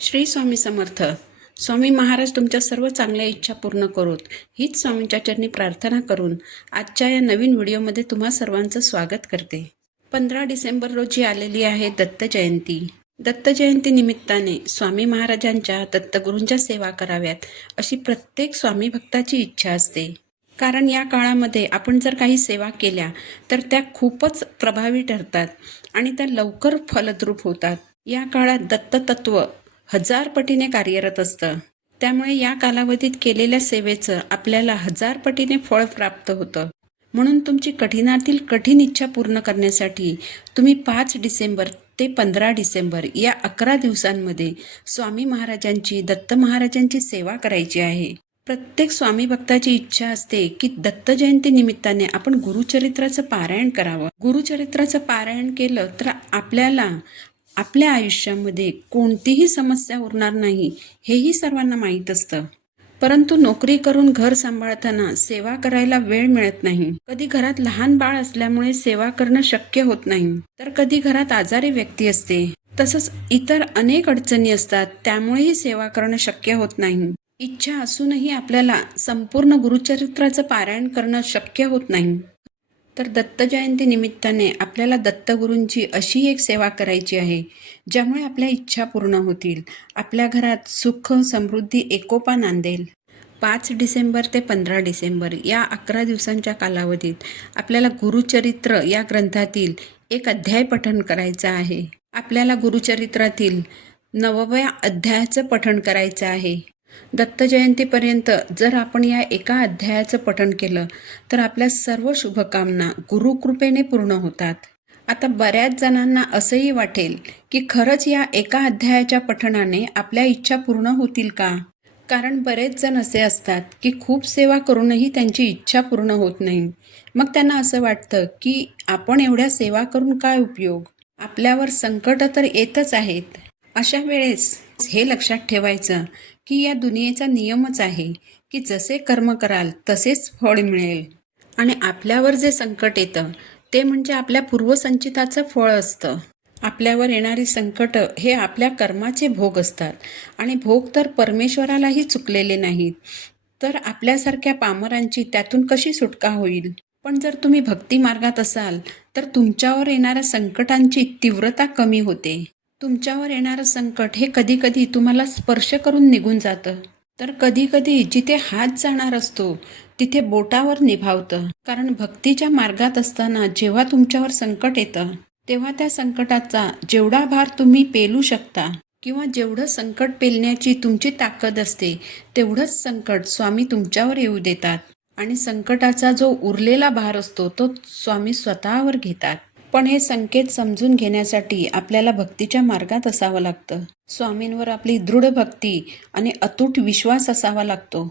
श्री स्वामी समर्थ. स्वामी महाराज तुमच्या सर्व चांगल्या इच्छा पूर्ण करोत हीच स्वामींच्या चरणी प्रार्थना करून आजच्या या नवीन व्हिडिओमध्ये तुम्हा सर्वांचं स्वागत करते. 15 डिसेंबर रोजी आलेली आहे दत्त जयंती. दत्त जयंती निमित्ताने स्वामी महाराजांच्या दत्तगुरूंच्या सेवा कराव्यात अशी प्रत्येक स्वामी भक्ताची इच्छा असते. कारण या काळामध्ये आपण जर काही सेवा केल्या तर त्या खूपच प्रभावी ठरतात आणि त्या लवकर फलद्रूप होतात. या काळात दत्ततत्व 1000 पटीने कार्यरत असतं. त्यामुळे या कालावधीत केलेल्या सेवेचं आपल्याला 1000 पटीने फळ प्राप्त होतं. म्हणून तुमची कठीणातील कठीण इच्छा पूर्ण करण्यासाठी तुम्ही 5 डिसेंबर ते 15 डिसेंबर या 11 दिवसांमध्ये स्वामी महाराजांची दत्त महाराजांची सेवा करायची आहे. प्रत्येक स्वामी भक्ताची इच्छा असते की दत्त जयंती निमित्ताने आपण गुरुचरित्राचं पारायण करावं. गुरुचरित्राचं पारायण केलं तर आपल्याला आपल्या आयुष्यामध्ये कोणतीही समस्या उरणार नाही हेही सर्वांना माहीत असतं. परंतु नोकरी करून घर सांभाळताना सेवा करायला वेळ मिळत नाही. कधी घरात लहान बाळ असल्यामुळे सेवा करणं शक्य होत नाही, तर कधी घरात आजारी व्यक्ती असते. तसंच इतर अनेक अडचणी असतात, त्यामुळेही सेवा करणं शक्य होत नाही. इच्छा असूनही आपल्याला संपूर्ण गुरुचरित्राचं पारायण करणं शक्य होत नाही. तर दत्त जयंती निमित्ताने आपल्याला दत्तगुरूंची अशी एक सेवा करायची आहे ज्यामुळे आपल्या इच्छा पूर्ण होतील, आपल्या घरात सुख समृद्धी एकोपा नांदेल. 5 डिसेंबर ते 15 डिसेंबर या 11 दिवसांच्या कालावधीत आपल्याला गुरुचरित्र या ग्रंथातील एक अध्याय पठण करायचं आहे. आपल्याला गुरुचरित्रातील 9व्या अध्यायाचं पठण करायचं आहे. दत्त जयंतीपर्यंत जर आपण या एका अध्यायाचं पठण केलं तर आपल्या सर्व शुभकामना गुरुकृपेने पूर्ण होतात. आता बऱ्याच जणांना असंही वाटेल की खरंच या एका अध्यायाच्या पठणाने आपल्या इच्छा पूर्ण होतील का? कारण बरेच जण असे असतात की खूप सेवा करूनही त्यांची इच्छा पूर्ण होत नाही. मग त्यांना असं वाटतं की आपण एवढ्या सेवा करून काय उपयोग, आपल्यावर संकट तर येतच आहेत. अशा वेळेस हे लक्षात ठेवायचं की या दुनियेचा नियमच आहे की जसे कर्म कराल तसेच फळ मिळेल. आणि आपल्यावर जे संकट येतं ते म्हणजे आपल्या पूर्वसंचिताचं फळ असतं. आपल्यावर येणारी संकट हे आपल्या कर्माचे भोग असतात आणि भोग तर परमेश्वरालाही चुकलेले नाहीत. तर आपल्यासारख्या पामरांची त्यातून कशी सुटका होईल? पण जर तुम्ही भक्ती मार्गात असाल तर तुमच्यावर येणाऱ्या संकटांची तीव्रता कमी होते. तुमच्यावर येणारं संकट हे कधी कधी तुम्हाला स्पर्श करून निघून जातं, तर कधी कधी जिथे हात जाणार असतो तिथे बोटावर निभावतं. कारण भक्तीच्या मार्गात असताना जेव्हा तुमच्यावर संकट येतं तेव्हा त्या संकटाचा जेवढा भार तुम्ही पेलू शकता किंवा जेवढं संकट पेलण्याची तुमची ताकद असते तेवढंच संकट स्वामी तुमच्यावर येऊ देतात आणि संकटाचा जो उरलेला भार असतो तो स्वामी स्वतःवर घेतात. पण हे संकेत समजून घेण्यासाठी आपल्याला भक्तीच्या मार्गात असावं लागतं. स्वामींवर आपली दृढ भक्ती आणि अतूट विश्वास असावा लागतो.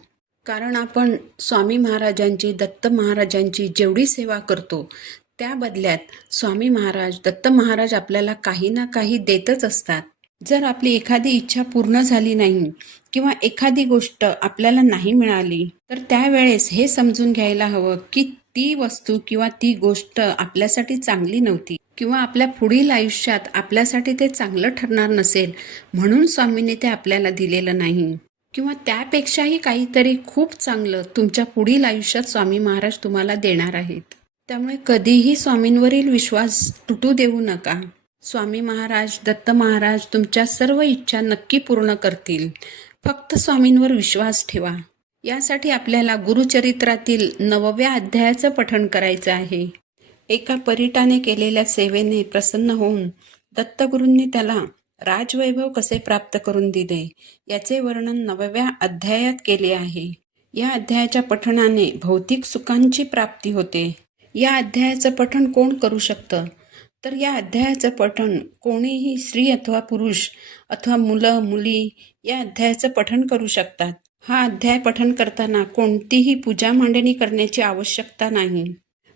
कारण आपण स्वामी महाराजांची दत्त महाराजांची जेवढी सेवा करतो त्या बदल्यात स्वामी महाराज दत्त महाराज आपल्याला काही ना काही देतच असतात. जर आपली एखादी इच्छा पूर्ण झाली नाही किंवा एखादी गोष्ट आपल्याला नाही मिळाली तर त्यावेळेस हे समजून घ्यायला हवं की ती वस्तू किंवा ती गोष्ट आपल्यासाठी चांगली नव्हती किंवा आपल्या पुढील आयुष्यात आपल्यासाठी ते चांगलं ठरणार नसेल म्हणून स्वामीने ते आपल्याला दिलेलं नाही, किंवा त्यापेक्षाही काहीतरी खूप चांगलं तुमच्या पुढील आयुष्यात स्वामी महाराज तुम्हाला देणार आहेत. त्यामुळे कधीही स्वामींवरील विश्वास तुटू देऊ नका. स्वामी महाराज दत्त महाराज तुमच्या सर्व इच्छा नक्की पूर्ण करतील. फक्त स्वामींवर विश्वास ठेवा. यासाठी आपल्याला गुरुचरित्रातील 9व्या अध्यायाचं पठण करायचं आहे. एका परिटाने केलेल्या सेवेने प्रसन्न होऊन दत्तगुरूंनी त्याला राजवैभव कसे प्राप्त करून दिले याचे वर्णन 9व्या अध्यायात केले आहे. या अध्यायाच्या पठणाने भौतिक सुखांची प्राप्ती होते. या अध्यायाचं पठण कोण करू शकतं? तर या अध्यायाचं पठण कोणीही स्त्री अथवा पुरुष अथवा मुलं मुली या अध्यायाचं पठण करू शकतात. हा अध्याय पठण करताना कोणतीही पूजा मांडणी करण्याची आवश्यकता नाही.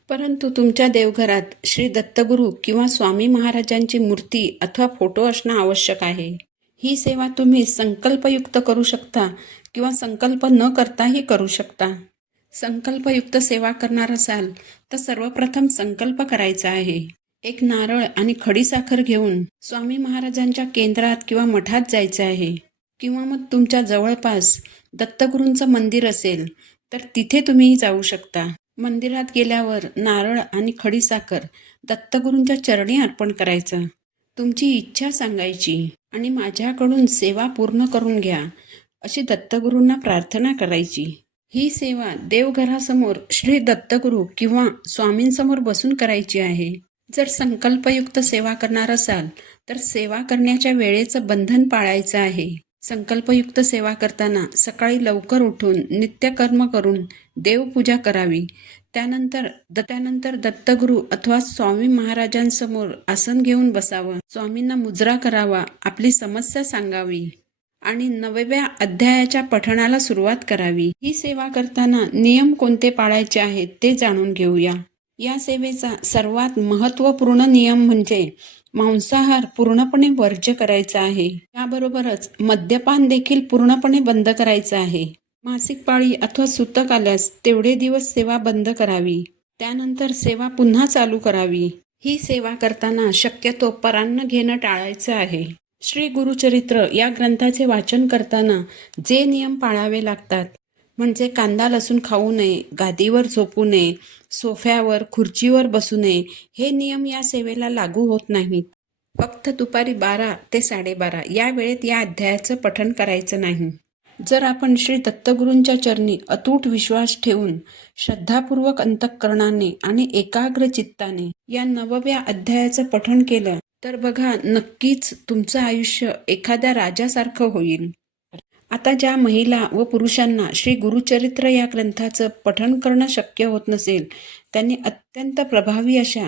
परंतु तुमच्या देवघरात श्री दत्तगुरू किंवा स्वामी महाराजांची मूर्ती अथवा फोटो असणं आवश्यक आहे. ही सेवा तुम्ही संकल्पयुक्त करू शकता किंवा संकल्प न करताही करू शकता. संकल्पयुक्त सेवा करणार असाल तर सर्वप्रथम संकल्प करायचा आहे एक नारळ आणि खडीसाखर घेऊन स्वामी महाराजांच्या केंद्रात किंवा मठात जायचं आहे. किंवा मग तुमच्या जवळपास दत्तगुरूंचं मंदिर असेल तर तिथे तुम्ही जाऊ शकता. मंदिरात गेल्यावर नारळ आणि खडीसाखर दत्तगुरूंच्या चरणी अर्पण करायचं. तुमची इच्छा सांगायची आणि माझ्याकडून सेवा पूर्ण करून घ्या अशी दत्तगुरूंना प्रार्थना करायची. ही सेवा देवघरासमोर श्री दत्तगुरू किंवा स्वामींसमोर बसून करायची आहे. जर संकल्पयुक्त सेवा करणार असाल तर सेवा करण्याच्या वेळेचं बंधन पाळायचं आहे. संकल्पयुक्त सेवा करताना सकाळी लवकर उठून नित्यकर्म करून देवपूजा करावी. त्यानंतर दत्तगुरू अथवा स्वामी महाराजांसमोर आसन घेऊन बसावं. स्वामींना मुजरा करावा, आपली समस्या सांगावी आणि 9व्या अध्यायाच्या पठणाला सुरुवात करावी. ही सेवा करताना नियम कोणते पाळायचे आहेत ते जाणून घेऊया. या सेवेचा सर्वात महत्त्वपूर्ण नियम म्हणजे मांसाहार पूर्णपणे वर्ज्य करायचा आहे. याबरोबरच मद्यपान देखील पूर्णपणे बंद करायचं आहे. मासिक पाळी अथवा सूतक आल्यास तेवढे दिवस सेवा बंद करावी. त्यानंतर सेवा पुन्हा चालू करावी. ही सेवा करताना शक्यतो परान्न घेणं टाळायचं आहे. श्री गुरुचरित्र या ग्रंथाचे वाचन करताना जे नियम पाळावे लागतात म्हणजे कांदा लसूण खाऊ नये, गादीवर झोपू नये, सोफ्यावर खुर्चीवर बसू नये, हे नियम या सेवेला लागू होत नाहीत. फक्त दुपारी 12 ते 12:30 या वेळेत या अध्यायाचं पठण करायचं नाही. जर आपण श्री दत्तगुरूंच्या चरणी अतूट विश्वास ठेवून श्रद्धापूर्वक अंतःकरणाने आणि एकाग्र चित्ताने या 9व्या अध्यायाचं पठण केलं तर बघा नक्कीच तुमचं आयुष्य एखाद्या राजासारखं होईल. आता ज्या महिला व पुरुषांना श्री गुरुचरित्र या ग्रंथाचं पठण करणं शक्य होत नसेल त्यांनी अत्यंत प्रभावी अशा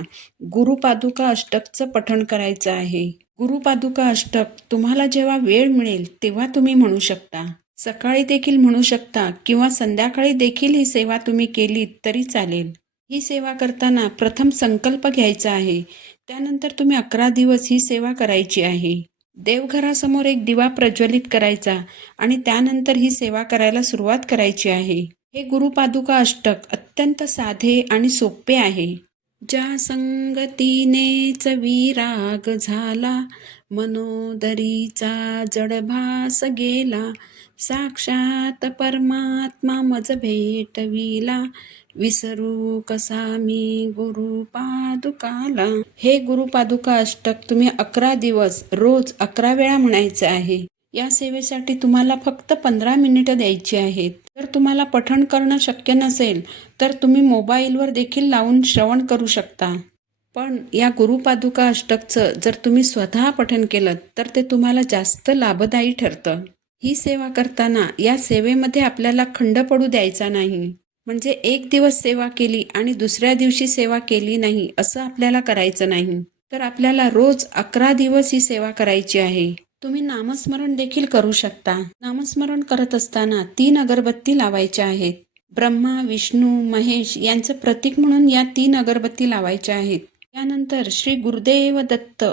गुरुपादुका अष्टकचं पठण करायचं आहे. गुरुपादुका अष्टक तुम्हाला जेव्हा वेळ मिळेल तेव्हा तुम्ही म्हणू शकता. सकाळी देखील म्हणू शकता किंवा संध्याकाळी देखील ही सेवा तुम्ही केली तरी चालेल. ही सेवा करताना प्रथम संकल्प घ्यायचा आहे. त्यानंतर तुम्ही 11 दिवस ही सेवा करायची आहे. देवघरासमोर एक दिवा प्रज्वलित करायचा आणि त्यानंतर ही सेवा करायला सुरुवात करायची आहे. हे गुरुपादुका अष्टक अत्यंत साधे आणि सोपे आहे. ज्या संगतीनेच विराग झाला, मनोदरीचा जडभास गेला, साक्षात परमात्मा मज भेटविला, विसरू कसा मी गुरुपादुकाला. हे गुरुपादुका अष्टक तुम्ही 11 दिवस रोज 11 वेळा म्हणायचे आहे. या सेवेसाठी तुम्हाला फक्त 15 मिनिटं द्यायची आहेत. जर तुम्हाला पठण करणं शक्य नसेल तर तुम्ही मोबाईलवर देखील लावून श्रवण करू शकता. पण या गुरुपादुका अष्टकचं जर तुम्ही स्वतः पठण केलं तर ते तुम्हाला जास्त लाभदायी ठरतं. ही सेवा करताना या सेवेमध्ये आपल्याला खंड पडू द्यायचा नाही. म्हणजे एक दिवस सेवा केली आणि दुसऱ्या दिवशी सेवा केली नाही असं आपल्याला करायचं नाही. तर आपल्याला रोज 11 दिवस ही सेवा करायची आहे. तुम्ही नामस्मरण देखील करू शकता. नामस्मरण करत असताना 3 अगरबत्ती लावायच्या आहेत. ब्रह्मा, विष्णू, महेश यांचं प्रतीक म्हणून या 3 अगरबत्ती लावायच्या आहेत. त्यानंतर श्री गुरुदेव दत्त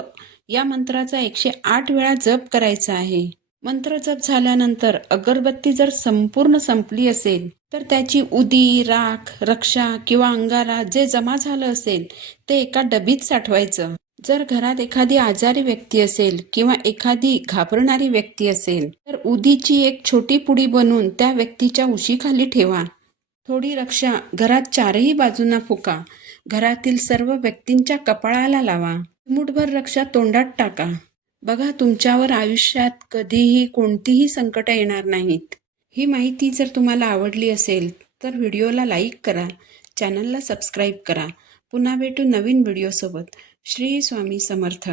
या मंत्राचा 108 वेळा जप करायचा आहे. मंत्र जप झाल्यानंतर अगरबत्ती जर संपूर्ण संपली असेल तर त्याची उदी, राख, रक्षा किंवा अंगारा जे जमा झालं असेल ते एका डबीत साठवायचं. जर घरात एखादी आजारी व्यक्ती असेल किंवा एखादी घाबरणारी व्यक्ती असेल तर उदीची एक छोटी पुडी बनवून त्या व्यक्तीच्या उशीखाली ठेवा. थोडी रक्षा घरात 4ही बाजूंना फुका. घरातील सर्व व्यक्तींच्या कपाळाला लावा. मुठभर रक्षा तोंडात टाका. बघा तुमच्यावर आयुष्यात कधीही कोणतीही संकट येणार नाहीत. ही माहिती जर तुम्हाला आवडली असेल तर व्हिडिओला लाईक करा, चॅनलला सबस्क्राईब करा. पुन्हा भेटू नवीन व्हिडिओसोबत. श्री स्वामी समर्थ.